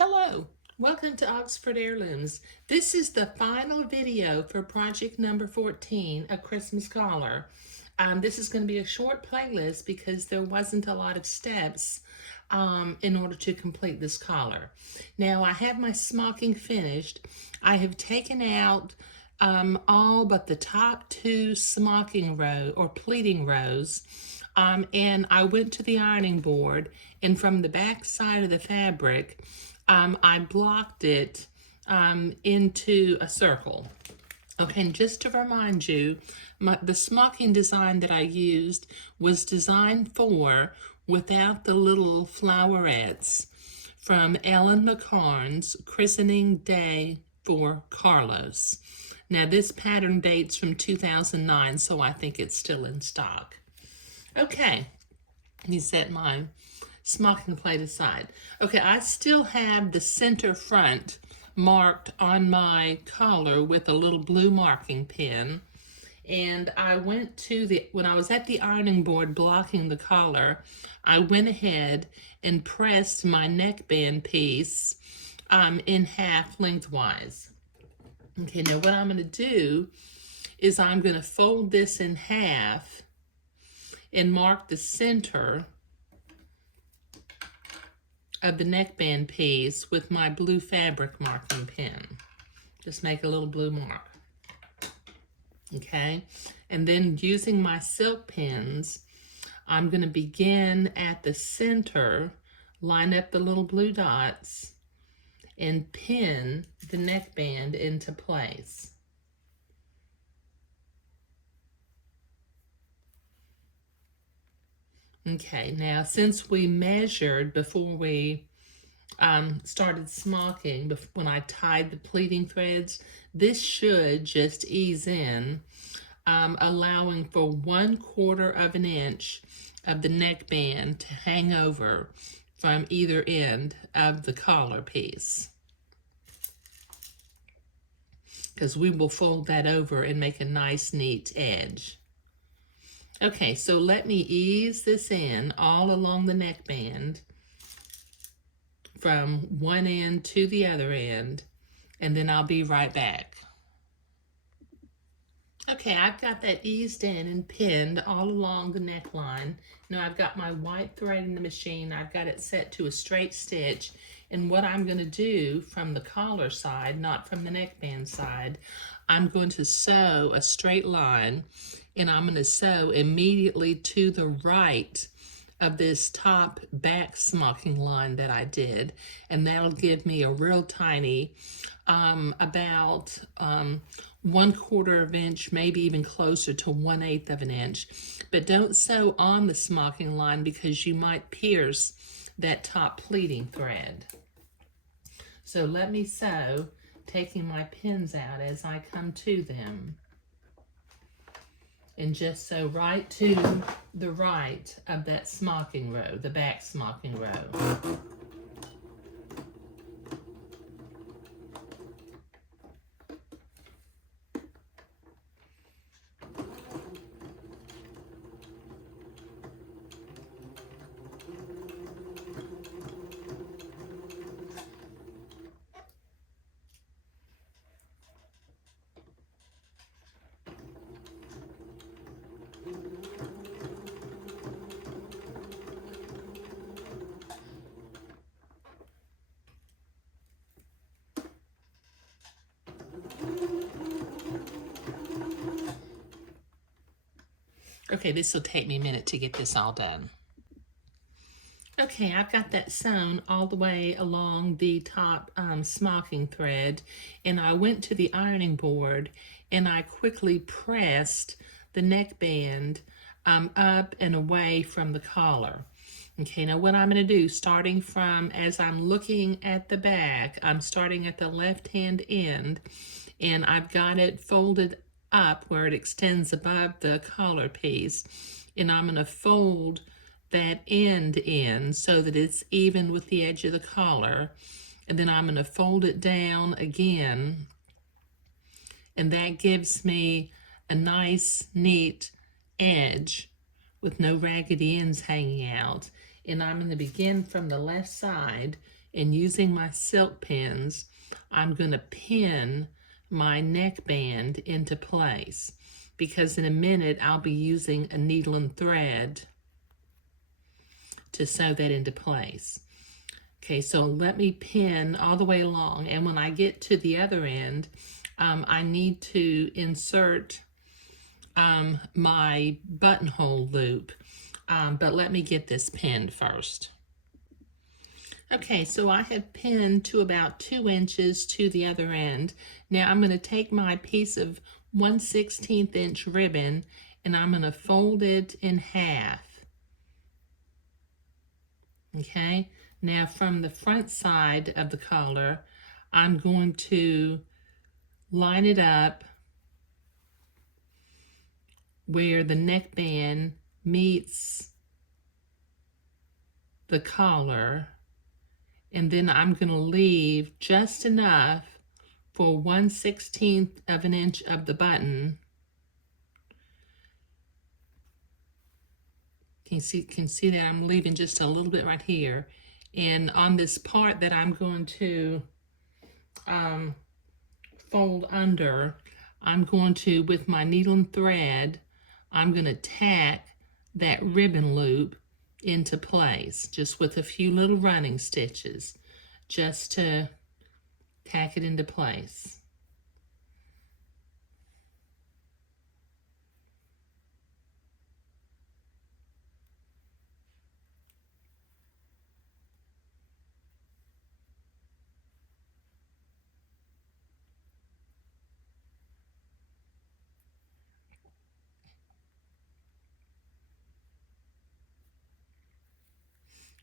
Hello, welcome to Oxford Heirlooms. This is the final video for project number 14, A Christmas Collar. This is going to be a short playlist because there wasn't a lot of steps in order to complete this collar. Now I have my smocking finished. I have taken out all but the top two smocking row or pleating rows. And I went to the ironing board, and from the back side of the fabric, I blocked it into a circle. Okay, and just to remind you, the smocking design that I used was designed for without the little flowerettes from Ellen McCarn's Christening Day for Carlos. Now this pattern dates from 2009, so I think it's still in stock. Okay, let me set my smocking plate aside. Okay, I still have the center front marked on my collar with a little blue marking pen. And I went to when I was at the ironing board blocking the collar, I went ahead and pressed my neckband piece in half lengthwise. Okay, now what I'm going to do is I'm going to fold this in half and mark the center of the neckband piece with my blue fabric marking pen. Just make a little blue mark. Okay, and then using my silk pins, I'm going to begin at the center, line up the little blue dots, and pin the neckband into place. Okay, now since we measured before we started smocking, when I tied the pleating threads, this should just ease in, allowing for 1/4 of an inch of the neckband to hang over from either end of the collar piece. Because we will fold that over and make a nice neat edge. Okay, so let me ease this in all along the neckband from one end to the other end, and then I'll be right back. Okay, I've got that eased in and pinned all along the neckline. Now I've got my white thread in the machine. I've got it set to a straight stitch. And what I'm going to do from the collar side, not from the neckband side, I'm going to sew a straight line, and I'm going to sew immediately to the right of this top back smocking line that I did, and that'll give me a real tiny, about 1/4 of an inch, maybe even closer to 1/8 of an inch. But don't sew on the smocking line because you might pierce that top pleating thread. So let me sew, taking my pins out as I come to them. And just sew right to the right of that smocking row, the back smocking row. Okay, this will take me a minute to get this all done. Okay, I've got that sewn all the way along the top smocking thread, and I went to the ironing board and I quickly pressed the neckband up and away from the collar. Okay, now what I'm going to do, starting from, as I'm looking at the back, I'm starting at the left-hand end, and I've got it folded up where it extends above the collar piece, and I'm going to fold that end in so that it's even with the edge of the collar, and then I'm going to fold it down again, and that gives me a nice neat edge with no raggedy ends hanging out. And I'm going to begin from the left side And using my silk pins, I'm going to pin my neckband into place, because in a minute I'll be using a needle and thread to sew that into place. Okay, so let me pin all the way along, and when I get to the other end, I need to insert my buttonhole loop, but let me get this pinned first. Okay, so I have pinned to about 2 inches to the other end. Now I'm going to take my piece of 1/16 inch ribbon and I'm going to fold it in half. Okay, now from the front side of the collar, I'm going to line it up where the neckband meets the collar, and then I'm going to leave just enough for 1/16 of an inch of the button. Can you see that I'm leaving just a little bit right here, and on this part that I'm going to fold under, I'm going to, with my needle and thread, I'm going to tack that ribbon loop into place, just with a few little running stitches, just to tack it into place.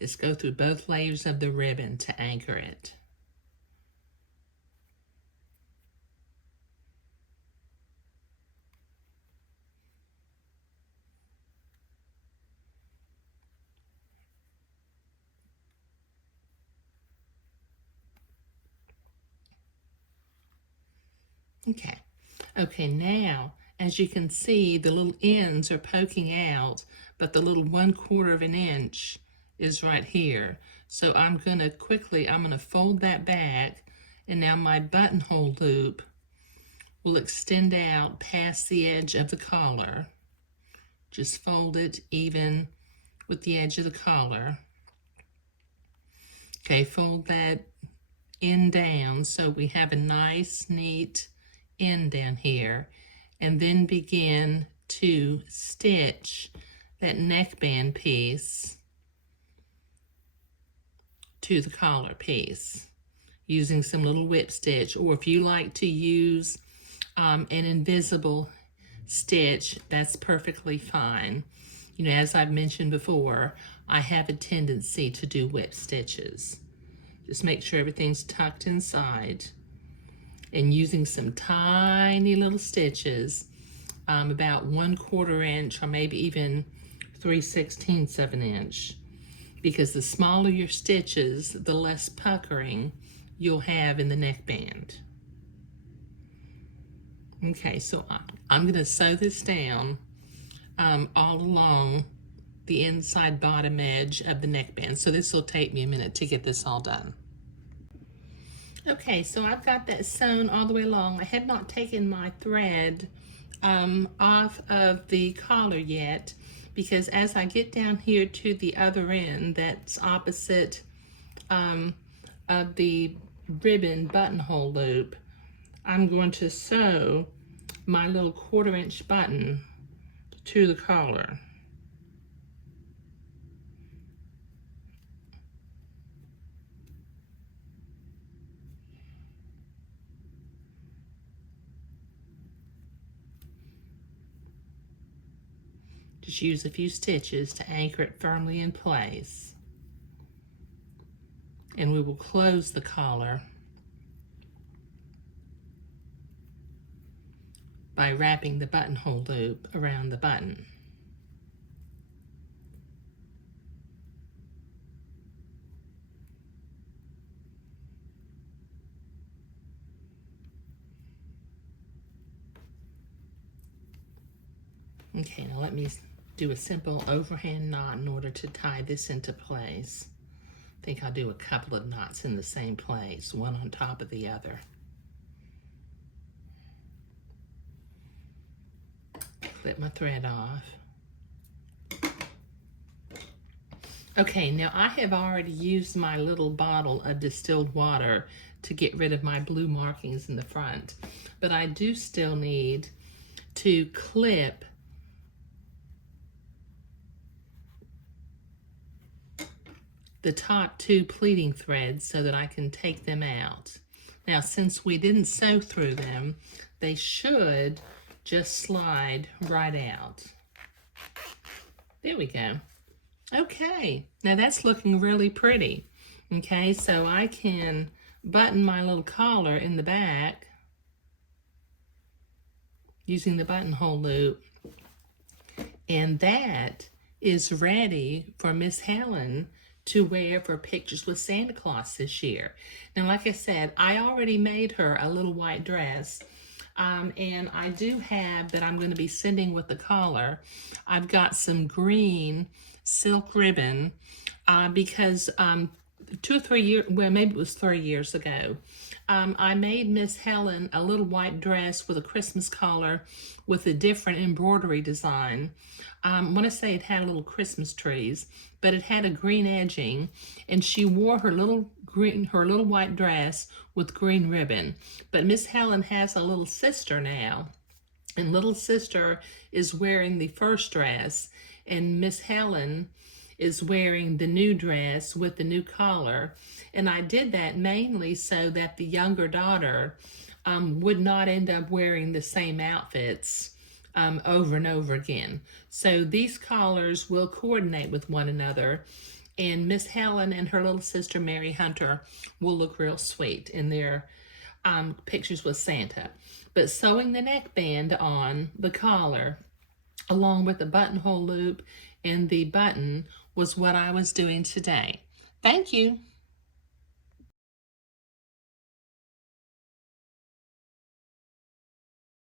Just go through both layers of the ribbon to anchor it. Okay, now, as you can see, the little ends are poking out, but the little 1/4 of an inch is right here. So I'm going to fold that back, and now my buttonhole loop will extend out past the edge of the collar. Just fold it even with the edge of the collar. Okay, fold that end down so we have a nice, neat end down here, and then begin to stitch that neckband piece to the collar piece using some little whip stitch, or if you like to use an invisible stitch, that's perfectly fine. You know, as I've mentioned before, I have a tendency to do whip stitches. Just make sure everything's tucked inside, and using some tiny little stitches, about 1/4 inch or maybe even 3/16 of an inch, because the smaller your stitches, the less puckering you'll have in the neckband. Okay, so I'm going to sew this down all along the inside bottom edge of the neckband. So this will take me a minute to get this all done. Okay, so I've got that sewn all the way along. I have not taken my thread off of the collar yet, because as I get down here to the other end that's opposite of the ribbon buttonhole loop, I'm going to sew my little 1/4 inch button to the collar. Just use a few stitches to anchor it firmly in place. And we will close the collar by wrapping the buttonhole loop around the button. Okay, now let me do a simple overhand knot in order to tie this into place. I think I'll do a couple of knots in the same place, one on top of the other. Clip my thread off. Okay, now I have already used my little bottle of distilled water to get rid of my blue markings in the front, but I do still need to clip the top two pleating threads so that I can take them out. Now, since we didn't sew through them, they should just slide right out. There we go. Okay, now that's looking really pretty. Okay, so I can button my little collar in the back using the buttonhole loop, and that is ready for Miss Helen to wear for pictures with Santa Claus this year. Now, like I said, I already made her a little white dress, and I do have that I'm going to be sending with the collar. I've got some green silk ribbon because 2 or 3 years, well, maybe it was 3 years ago, I made Miss Helen a little white dress with a Christmas collar with a different embroidery design. I want to say it had little Christmas trees, but it had a green edging, and she wore her little white dress with green ribbon. But Miss Helen has a little sister now, and little sister is wearing the first dress, and Miss Helen is wearing the new dress with the new collar. And I did that mainly so that the younger daughter would not end up wearing the same outfits over and over again. So these collars will coordinate with one another, and Miss Helen and her little sister Mary Hunter will look real sweet in their pictures with Santa. But sewing the neckband on the collar along with the buttonhole loop and the button was what I was doing today. Thank you.